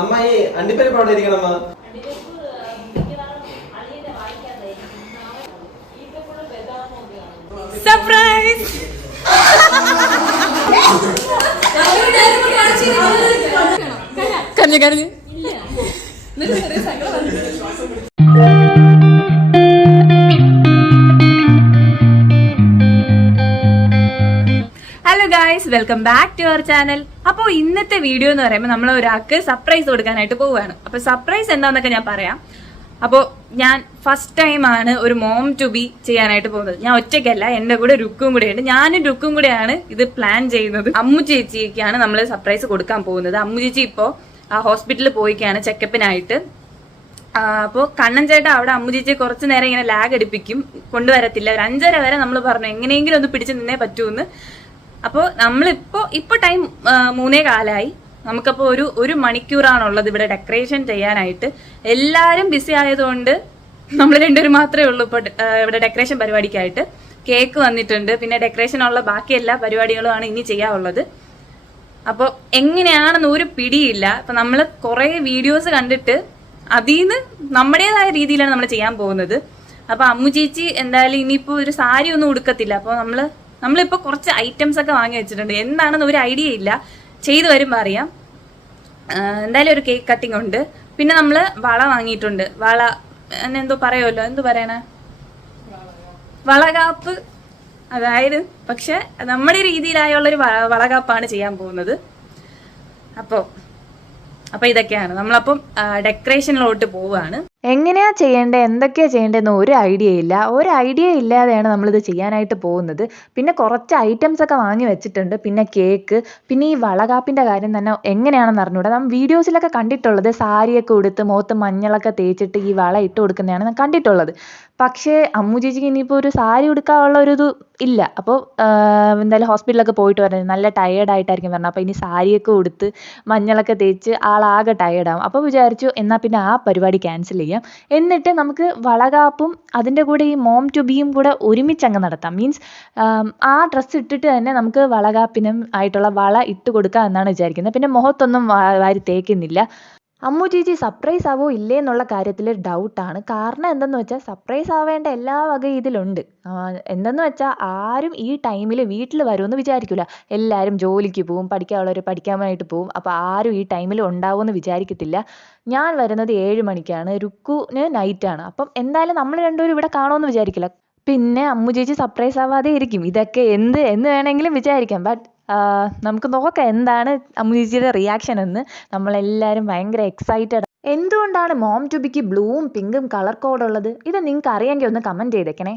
അമ്മായി അണ്ടിപ്പരിപ്പ് അവിടെ ഇരിക്കണം അമ്മ. സർപ്രൈസ്. കരഞ്ഞു കരഞ്ഞു. Hello guys, welcome back to our channel. അപ്പോൾ ഇന്നത്തെ വീഡിയോ എന്ന് പറയുമ്പോൾ നമ്മൾ ഒരാൾക്ക് സർപ്രൈസ് കൊടുക്കാനായിട്ട് പോവുകയാണ്. അപ്പൊ സർപ്രൈസ് എന്താന്നൊക്കെ ഞാൻ പറയാം. അപ്പോൾ ഞാൻ ഫസ്റ്റ് ടൈമാണ് ഒരു മോം ടു ബി ചെയ്യാനായിട്ട് പോകുന്നത്. ഞാൻ ഒറ്റയ്ക്കല്ല, എന്റെ കൂടെ രുക്കും കൂടെ ഉണ്ട്. ഞാനും രുക്കും കൂടെയാണ് ഇത് പ്ലാൻ ചെയ്യുന്നത്. അമ്മു ചേച്ചിക്കാണ് നമ്മൾ സർപ്രൈസ് കൊടുക്കാൻ പോകുന്നത്. അമ്മു ചേച്ചി ഇപ്പോ ഹോസ്പിറ്റലിൽ പോയിക്കാണ് ചെക്കപ്പിനായിട്ട്. അപ്പോൾ കണ്ണൻ ചേട്ടാ അവിടെ അമ്മു ചേച്ചിയെ കുറച്ചു നേരം ഇങ്ങനെ ലാഗ് അടിപ്പിക്കും, കൊണ്ടുവരത്തില്ല. ഒരു 5:30 വരെ നമ്മൾ പറഞ്ഞു എങ്ങനെയെങ്കിലും ഒന്ന് പിടിച്ചു നിന്നേ പറ്റൂന്ന്. അപ്പോൾ ഇപ്പൊ ടൈം 3:15. നമുക്കപ്പോ ഒരു മണിക്കൂറാണുള്ളത് ഇവിടെ ഡെക്കറേഷൻ ചെയ്യാനായിട്ട്. എല്ലാരും ബിസി ആയതുകൊണ്ട് നമ്മൾ രണ്ടുപേരും മാത്രമേ ഉള്ളൂ ഇപ്പൊ ഇവിടെ ഡെക്കറേഷൻ പരിപാടിക്കായിട്ട്. കേക്ക് വന്നിട്ടുണ്ട്, പിന്നെ ഡെക്കറേഷനുള്ള ബാക്കി എല്ലാ പരിപാടികളുമാണ് ഇനി ചെയ്യാനുള്ളത്. അപ്പോൾ എങ്ങനെയാണെന്ന് ഒരു പിടിയില്ല. അപ്പൊ നമ്മൾ കുറെ വീഡിയോസ് കണ്ടിട്ട് അതിന്ന് നമ്മുടേതായ രീതിയിലാണ് നമ്മൾ ചെയ്യാൻ പോകുന്നത്. അപ്പൊ അമ്മു ചേച്ചി എന്തായാലും ഇനിയിപ്പോ ഒരു സാരി ഒന്നും ഉടുക്കത്തില്ല. അപ്പൊ നമ്മളിപ്പോ കുറച്ച് ഐറ്റംസ് ഒക്കെ വാങ്ങി വെച്ചിട്ടുണ്ട്. എന്താണെന്ന് ഒരു ഐഡിയ ഇല്ല, ചെയ്തു വരുമ്പോ അറിയാം. എന്തായാലും ഒരു കേക്ക് കട്ടിംഗ് ഉണ്ട്. പിന്നെ നമ്മള് വള വാങ്ങിയിട്ടുണ്ട്. വള എന്തോ പറയുമല്ലോ, എന്തു പറയണ, വളകാപ്പ്. അതായത് പക്ഷെ നമ്മുടെ രീതിയിലായുള്ളൊരു വളകാപ്പാണ് ചെയ്യാൻ പോകുന്നത്. അപ്പൊ ഇതൊക്കെയാണ് നമ്മളപ്പം ഡെക്കറേഷനിലോട്ട് പോവുകയാണ്. എങ്ങനെയാ ചെയ്യേണ്ടത്, എന്തൊക്കെയാ ചെയ്യേണ്ടതെന്ന് ഒരു ഐഡിയ ഇല്ലാതെയാണ് നമ്മളിത് ചെയ്യാനായിട്ട് പോകുന്നത്. പിന്നെ കുറച്ച് ഐറ്റംസ് ഒക്കെ വാങ്ങി വെച്ചിട്ടുണ്ട്. പിന്നെ കേക്ക്, പിന്നെ ഈ വളകാപ്പിന്റെ കാര്യം തന്നെ എങ്ങനെയാണെന്ന് അറിഞ്ഞൂടാ. നമ്മൾ വീഡിയോസിലൊക്കെ കണ്ടിട്ടുള്ളത് സാരിയൊക്കെ ഉടുത്ത് മുഖത്ത് മഞ്ഞളൊക്കെ തേച്ചിട്ട് ഈ വള ഇട്ട് കൊടുക്കുന്നതാണ് ഞാൻ കണ്ടിട്ടുള്ളത്. പക്ഷേ അമ്മു ചേച്ചിക്ക് ഇനിയിപ്പോൾ ഒരു സാരി ഉടുക്കാനുള്ള ഒരു ഇത് ഇല്ല. അപ്പോൾ എന്തായാലും ഹോസ്പിറ്റലൊക്കെ പോയിട്ട് വരുന്നത് നല്ല ടയേർഡായിട്ടായിരിക്കും വരണം. അപ്പോൾ ഇനി സാരിയൊക്കെ ഉടുത്ത് മഞ്ഞളൊക്കെ തേച്ച് ആളാകെ ടയേർഡാവും. അപ്പോൾ വിചാരിച്ചു എന്നാൽ പിന്നെ ആ പരിപാടി ക്യാൻസൽ ചെയ്യാം. എന്നിട്ട് നമുക്ക് വളകാപ്പും അതിൻ്റെ കൂടെ ഈ മോം ടു ബിയും കൂടെ ഒരുമിച്ചങ്ങ് നടത്താം. മീൻസ് ആ ഡ്രസ്സ് ഇട്ടിട്ട് തന്നെ നമുക്ക് വളകാപ്പിനും ആയിട്ടുള്ള വള ഇട്ട് കൊടുക്കാം എന്നാണ് വിചാരിക്കുന്നത്. പിന്നെ മുഖത്തൊന്നും വാരി തേക്കുന്നില്ല. അമ്മു ചേച്ചി സർപ്രൈസ് ആവോ ഇല്ലേ എന്നുള്ള കാര്യത്തിൽ ഡൗട്ടാണ്. കാരണം എന്തെന്ന് വെച്ചാൽ സർപ്രൈസ് ആവേണ്ട എല്ലാ വകയും ഇതിലുണ്ട്. എന്തെന്ന് വെച്ചാൽ ആരും ഈ ടൈമിൽ വീട്ടിൽ വരുമെന്ന് വിചാരിക്കില്ല. എല്ലാവരും ജോലിക്ക് പോവും, പഠിക്കാനുള്ളവർ പഠിക്കാനായിട്ട് പോവും. അപ്പോൾ ആരും ഈ ടൈമിൽ ഉണ്ടാവുമെന്ന് വിചാരിക്കത്തില്ല. ഞാൻ വരുന്നത് 7 മണിക്കാണ്, രുക്കുന് നൈറ്റാണ്. അപ്പം എന്തായാലും നമ്മൾ രണ്ടുപേരും ഇവിടെ കാണുമെന്ന് വിചാരിക്കില്ല. പിന്നെ അമ്മു ചേച്ചി സർപ്രൈസ് ആവാതെ ഇരിക്കും. ഇതൊക്കെ എന്ന് വേണമെങ്കിലും വിചാരിക്കാം. ബട്ട് നമുക്ക് നോക്കാം എന്താണ് അമ്മു ചേച്ചിയുടെ റിയാക്ഷൻ എന്ന്. നമ്മളെല്ലാവരും ഭയങ്കര എക്സൈറ്റഡ്. എന്തുകൊണ്ടാണ് മോം ടു ബിക്ക് ബ്ലൂവും പിങ്കും കളർ കോഡ് ഉള്ളത്? ഇത് നിങ്ങൾക്ക് അറിയാമെങ്കിൽ ഒന്ന് കമന്റ് ചെയ്തേക്കണേ.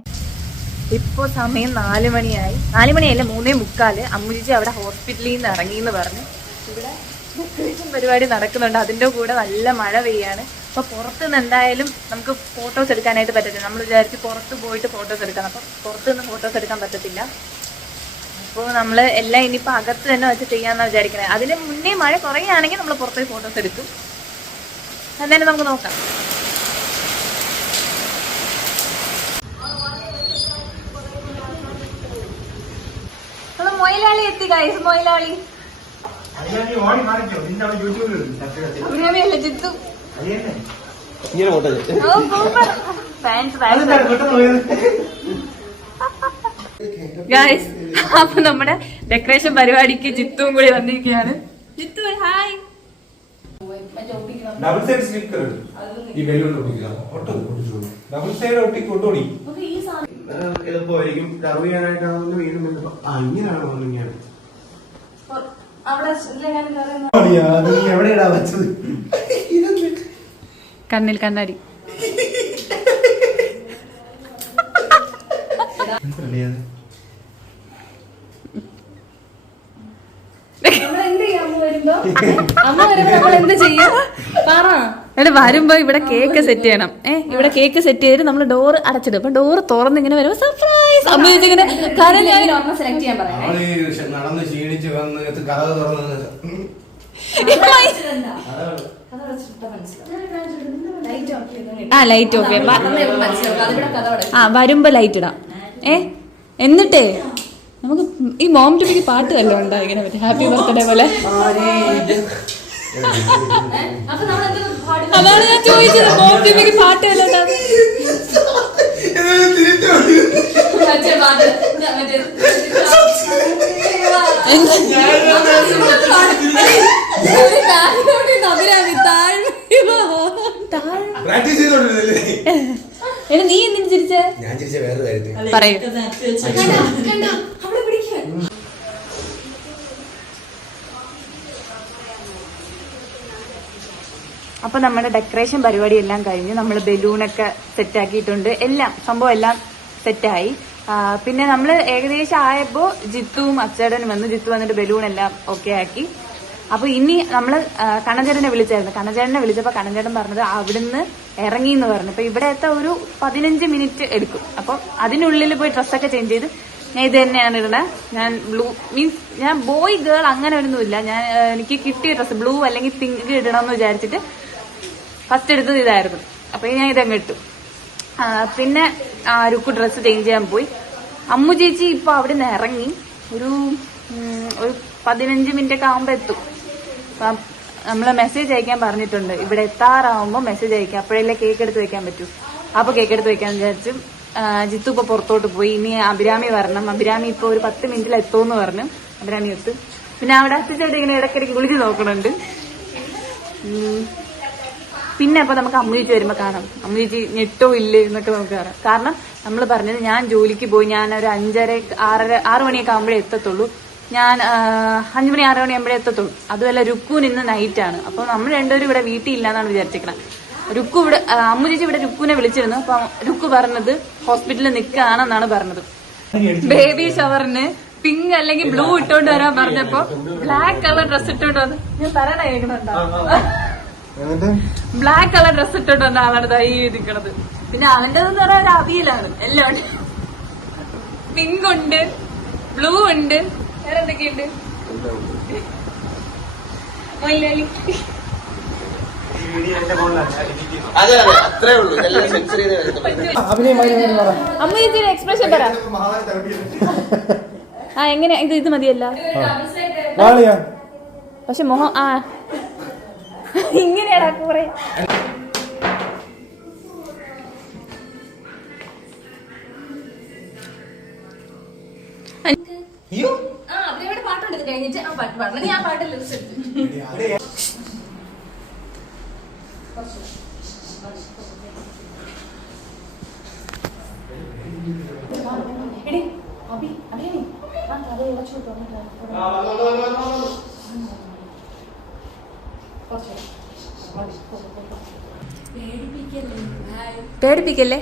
ഇപ്പോൾ സമയം 4 മണിയായി. 4 മണിയല്ല, 3:45. അമ്മു ചേച്ചി അവിടെ ഹോസ്പിറ്റലിൽ നിന്ന് ഇറങ്ങിയെന്ന് പറഞ്ഞു. ഇവിടെ ഡെക്കറേഷൻ പരിപാടി നടക്കുന്നുണ്ട്. അതിൻ്റെ കൂടെ നല്ല മഴ പെയ്യാണ്. അപ്പോൾ പുറത്തുനിന്ന് എന്തായാലും നമുക്ക് ഫോട്ടോസ് എടുക്കാനായിട്ട് പറ്റത്തില്ല. നമ്മൾ വിചാരിച്ച് പുറത്ത് പോയിട്ട് ഫോട്ടോസ് എടുക്കണം. അപ്പം പുറത്തുനിന്ന് ഫോട്ടോസ് എടുക്കാൻ പറ്റത്തില്ല. അപ്പോൾ നമ്മൾ എല്ലാം ഇനിയിപ്പോൾ അകത്ത് തന്നെ വെച്ച് ചെയ്യാമെന്നാണ് വിചാരിക്കുന്നത്. അതിന് മുന്നേ മഴ കുറയുകയാണെങ്കിൽ നമ്മൾ പുറത്ത് ഫോട്ടോസ് എടുക്കും. എന്തായാലും നമുക്ക് നോക്കാം. മൊയിലാളി എത്തി ഗൈസ്, മൊയിലാളി ജിത്തു ഗൈസ്. അപ്പൊ നമ്മുടെ ഡെക്കറേഷൻ പരിപാടിക്ക് ജിത്തുവും കൂടി വന്നിരിക്കുകയാണ്. Jithu hi. Double side sticker ഈ ബലൂൺ ഒട്ടിക്കുക. ഡബിൾ സൈഡ് ഒട്ടിക്കൊണ്ടോടി എളുപ്പമായിരിക്കും. കർവ് ചെയ്യാനായിട്ടാണെങ്കിലും വീണ്ടും ഇങ്ങനെയാണോ? ഇങ്ങനെയാണ് എവിടെയാ വെച്ചത്? കണ്ണിൽ കണ്ണാടി. വരുമ്പോ ഇവിടെ കേക്ക് സെറ്റ് ചെയ്യണം. ഇവിടെ കേക്ക് സെറ്റ് ചെയ്തിട്ട് നമ്മൾ ഡോർ അടച്ചിടും. അപ്പൊ ഡോർ തുറന്ന് ഇങ്ങനെ വരുമ്പോ സർപ്രൈസ് ഇങ്ങനെ നടന്ന് ക്ഷീണിച്ച് വന്ന് കഥ തുറന്ന് ലൈറ്റ് ഓഫ് ചെയ്യാം. വരുമ്പോ ലൈറ്റ് ഇടാം. എന്നിട്ടേ നമുക്ക് ഈ മോം ടു ബിക്ക് പാട്ട് വല്ലതും ഉണ്ടോ? ഇങ്ങനെ ഹാപ്പി ബർത്ത്ഡേ പോലെ അതാണ് ഞാൻ ചോദിച്ചത്. ബോംബിക്ക് പാട്ട് വല്ലതും നീ എന്തിനു ചിരിച്ചേ? ഞാൻ ചിരിച്ച വേറെ കാര്യത്തിൽ പറയൂ. അപ്പൊ നമ്മുടെ ഡെക്കറേഷൻ പരിപാടി എല്ലാം കഴിഞ്ഞ് നമ്മൾ ബലൂണൊക്കെ സെറ്റ് ആക്കിയിട്ടുണ്ട്. സംഭവം എല്ലാം സെറ്റായി. പിന്നെ നമ്മൾ ഏകദേശം ആയപ്പോ ജിത്തുവും അച്ചേടനും വന്നു. ജിത്തു വന്നിട്ട് ബലൂൺ എല്ലാം ഓക്കെ ആക്കി. അപ്പൊ ഇനി നമ്മള് കണ്ണഞ്ചേട്ടനെ വിളിച്ചായിരുന്നു. കണ്ണഞ്ചേട്ടനെ വിളിച്ചപ്പോ കണ്ണഞ്ചേട്ടൻ പറഞ്ഞത് അവിടുന്ന് ഇറങ്ങി എന്ന് പറഞ്ഞു. അപ്പൊ ഇവിടെത്തെ ഒരു 15 മിനിറ്റ് എടുക്കും. അപ്പൊ അതിനുള്ളിൽ പോയി ഡ്രസ്സൊക്കെ ചേഞ്ച് ചെയ്ത് ഞാൻ ഇത് തന്നെയാണ് ഇടുന്നത്. ഞാൻ ബ്ലൂ മീൻസ് ഞാൻ ബോയ് ഗേൾ അങ്ങനെ ഒന്നുമില്ല. ഞാൻ എനിക്ക് കിട്ടിയ ഡ്രസ്സ് ബ്ലൂ അല്ലെങ്കിൽ പിങ്ക് ഇടണമെന്ന് വിചാരിച്ചിട്ട് ഫസ്റ്റ് എടുത്തത് ഇതായിരുന്നു. അപ്പൊ ഞാൻ ഇതങ്ങ് ഇട്ടു. പിന്നെ രുക്കു ഡ്രസ്സ് ചേഞ്ച് ചെയ്യാൻ പോയി. അമ്മു ചേച്ചി ഇപ്പൊ അവിടെ നിന്ന് ഇറങ്ങി ഒരു 15 മിനിറ്റ് ഒക്കെ ആകുമ്പോ എത്തും. നമ്മള് മെസ്സേജ് അയക്കാൻ പറഞ്ഞിട്ടുണ്ട്. ഇവിടെ എത്താറാവുമ്പോ മെസ്സേജ് അയക്കാം. അപ്പോഴല്ലേ കേക്ക് എടുത്ത് വെക്കാൻ പറ്റൂ. അപ്പൊ കേക്ക് എടുത്ത് വെക്കാൻ വിചാരിച്ചു. ജിത്തു ഇപ്പൊ പുറത്തോട്ട് പോയി. ഇനി അഭിരാമി വരണം. അഭിരാമി ഇപ്പൊ ഒരു 10 മിനിറ്റിൽ എത്തുമെന്ന് പറഞ്ഞു. അഭിരാമി എത്തും. പിന്നെ അവിടെ അച്ഛച്ചേട്ടൻ ഇങ്ങനെ ഇടയ്ക്കിടയ്ക്ക് വിളിച്ച് നോക്കണുണ്ട്. പിന്നെ അപ്പൊ നമുക്ക് അമ്മു ചേച്ചി വരുമ്പോ കാണാം. അമ്മു ചേച്ചി ഞെട്ടോ ഇല്ലേ എന്നൊക്കെ നമുക്ക് കാണാം. കാരണം നമ്മൾ പറഞ്ഞത് ഞാൻ ജോലിക്ക് പോയി ഞാൻ ഒരു 6 മണിയൊക്കെ ആകുമ്പോഴേ എത്തത്തുള്ളൂ. ഞാൻ 5 മണി 6 മണി ആകുമ്പോഴേ എത്തത്തുള്ളൂ. അതുമല്ല രുക്കു ഇന്ന് നൈറ്റാണ്. അപ്പൊ നമ്മൾ രണ്ടുപേരും ഇവിടെ വീട്ടിൽ ഇല്ലാന്നാണ് വിചാരിച്ചിരിക്കണത്. രുക്കു ഇവിടെ അമ്മു ചേച്ചി ഇവിടെ രുക്കുവിനെ വിളിച്ചിരുന്നു. അപ്പൊ രുക്കു പറഞ്ഞത് ഹോസ്പിറ്റലിൽ നിൽക്കുകയാണെന്നാണ് പറഞ്ഞത്. ബേബി ഷവറിന് പിങ്ക് അല്ലെങ്കിൽ ബ്ലൂ ഇട്ടോണ്ട് വരാൻ പറഞ്ഞപ്പോ ബ്ലാക്ക് കളർ ഡ്രസ് ഇട്ടോണ്ട് വന്ന് ഞാൻ പറയണ കേൾക്കണുണ്ടോ? ബ്ലാക്ക് കളർ ഡ്രസ് ഇട്ടോണ്ട് വന്ന ആളാണ് തൈ ഇരിക്കണത്. പിന്നെ അവന്റെതെന്ന് പറയാൻ ഒരു അവിയലാണ്. എല്ലാം ഉണ്ട്. പിങ്ക് ഉണ്ട്, ബ്ലൂ ഉണ്ട്, വേറെ എന്തൊക്കെയുണ്ട്? മൊയിലാലി അതെ അതെ അത്രേ ഉള്ളൂ. എല്ലാം സെൻസർ ചെയ്ത് അമ്മ ചേച്ചിയുടെ എക്സ്പ്രഷൻ പറ. എങ്ങനെ ഇത് മതിയല്ല പക്ഷെ മോഹം ഇങ്ങനെയാടാ കുറെ. പാട്ടുണ്ട് കഴിഞ്ഞിട്ട് ആ പാട്ട് പാടണം. ഞാൻ പാട്ടില്ല പേടിപ്പിക്കല്ലേ.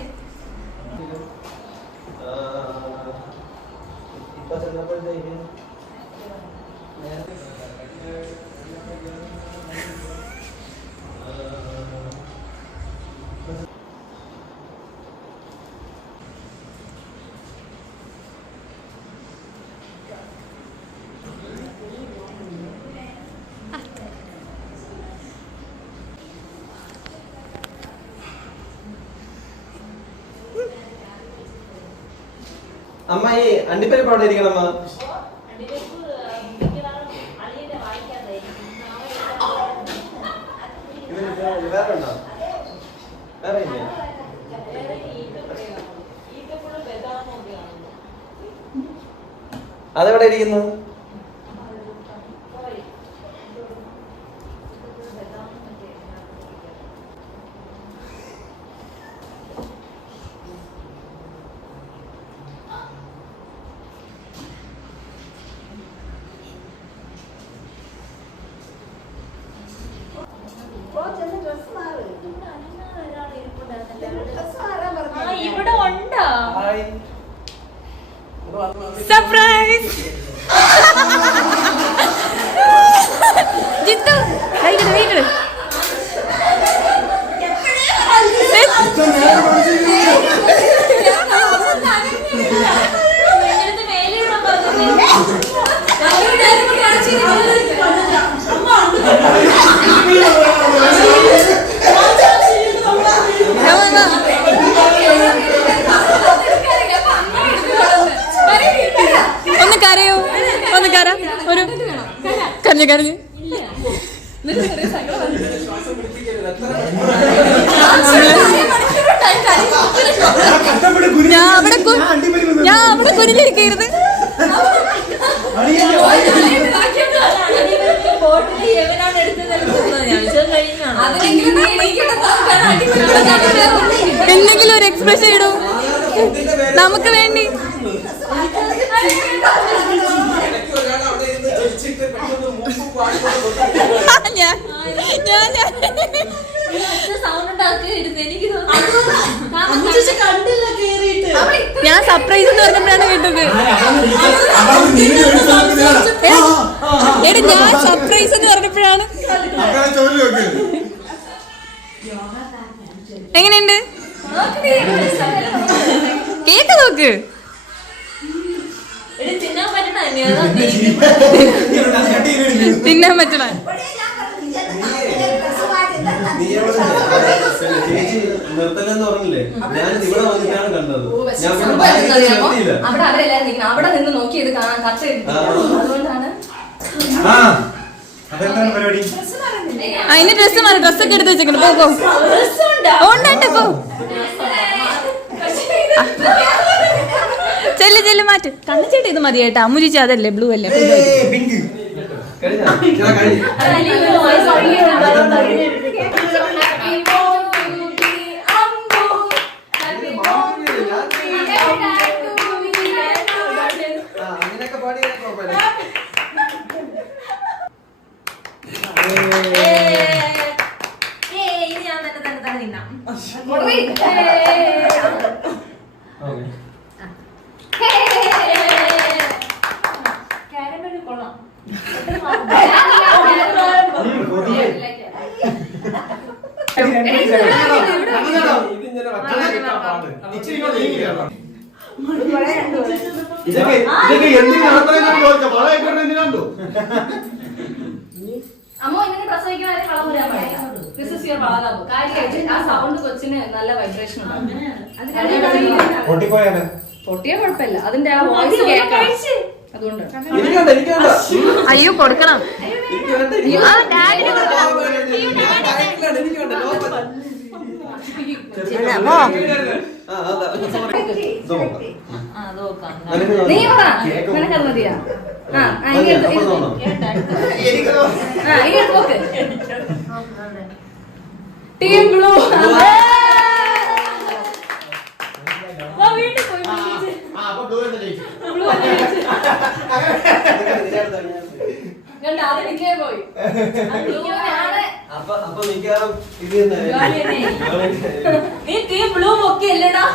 അമ്മ ഈ അണ്ടിപ്പരിപ്പ് അവിടെ ഇരിക്കണം അമ്മ. വേറെ ഉണ്ടോ? വേറെ ഇല്ലേ? അതെവിടെ ഇരിക്കുന്നു? ഇവിടെ ഉണ്ടോ സർപ്രൈസ്? ജിത്തു വീട്ടില് ഒന്ന് കരയോ? ഒന്ന് കര ഒരു കരഞ്ഞ് എന്നിട്ട് ചെറിയ സങ്കടം വന്നു. ശ്വാസം പിടിപ്പിക്കരുത്. എത്ര ഞാൻ അവിടെ കുനിഞ്ഞിരിക്കരുത്. എന്തെങ്കിലും ഒരു എക്സ്പ്രഷൻ ഇടൂ നമുക്ക് വേണ്ടി. ഞാൻ സർപ്രൈസ് എന്ന് പറഞ്ഞപ്പോഴാണ് കേട്ടത്. എടാ ഞാൻ സർപ്രൈസ് എന്ന് പറഞ്ഞപ്പോഴാണ്. എങ്ങനെയുണ്ട് കേക്ക് നോക്ക്. തിന്നാൻ പറ്റണ ചേച്ചി നിർത്തലെന്ന് പറഞ്ഞില്ലേ, ഞാൻ ഇവിടെ വന്നിട്ടാണ് കണ്ടത്. ഞാൻ അവിടെ അവരെല്ലാരും നിൽക്കണം. അവിടെ നിന്ന് നോക്കിയത് കത്ത് അതുകൊണ്ടാണ്. അതിന് ഡ്രസ്സ് മാറി. ഡ്രസ്സൊക്കെ എടുത്ത് വെച്ചേക്കണം. പോ ഉണ്ട് പോ. ചെല്ല് മാറ്റ്. കണ്ണിച്ചേട്ടി ഇത് മതി കേട്ടോ. അമ്മു ചേച്ചി അതല്ലേ ബ്ലൂ അല്ലേ? അമ്മ ഇങ്ങനെ പ്രസവിക്കുന്ന കളം വരാൻ പാടില്ല. ദിസ് ഈസ് യുവർ വളകാബ്. കാര്യമായിട്ട് ആ സൗണ്ട് കൊച്ചിന് നല്ല വൈബ്രേഷൻ ഉണ്ടാവും. പൊട്ടിയ കുഴപ്പമില്ല. അതിന്റെ ആ വോയിസ് കേൾക്കാം. അതുകൊണ്ട് അയ്യോ കൊടുക്കണം. നീ പറ, നിനക്കത് മതിയാ? Team blue. വീട്ടിൽ പോയി അതിനിക്കേ പോയി. നീ ടീം ബ്ലൂ ഒക്കെ അല്ലേടാ?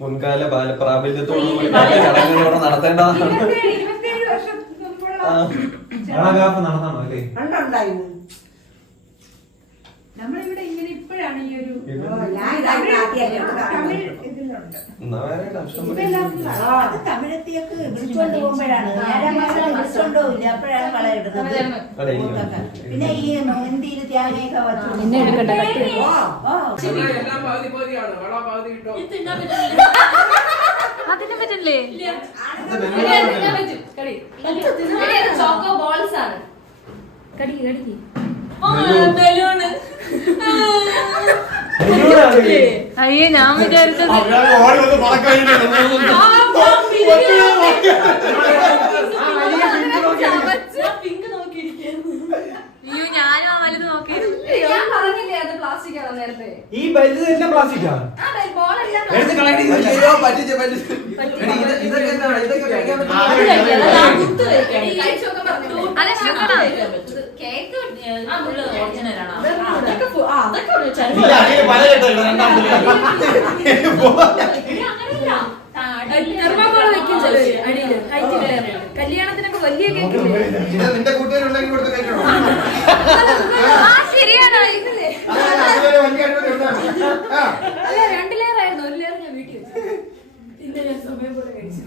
മുൻകാല ബാലപ്രാബല്യത്തോടുകൂടി ചടങ്ങുകളോടെ നടത്തേണ്ടതാണ്. നമ്മളിവിടെ ഇങ്ങനെ ഇപ്പോഴാണ് ഈ ഒരു തമിഴത്തിയൊക്കെ വിളിച്ചോണ്ട് പോകുമ്പോഴാണ് വിളിച്ചോണ്ട് പോവില്ല, അപ്പോഴാണ് വളയിടുന്നത്. പിന്നെ ഈ ഹിന്ദിയിൽ ത്യാഗയൊക്കെ വച്ചു അതിനെ പറ്റില്ലേ? ചോക്കോ ബോൾസ് ആണ്. അയ്യേ ഞാൻ വിചാരിച്ചത് അയ്യോ ഞാനും ആ വലുത് നോക്കിയിരുന്നു. ഞാൻ പറഞ്ഞില്ലേ അത് പ്ലാസ്റ്റിക് ആണ് നേരത്തെ. ഈ ബെൽറ്റ് പ്ലാസ്റ്റിക്കാ. കല്യാണത്തിനൊക്കെ വലിയ കേക്ക് ശരിയാണ്. അല്ല 2 ലെയർ ആയിരുന്നു. 1 ലെയർ ഞാൻ വീട്ടിൽ വെച്ചു. സമയം പോലെ കഴിച്ചു.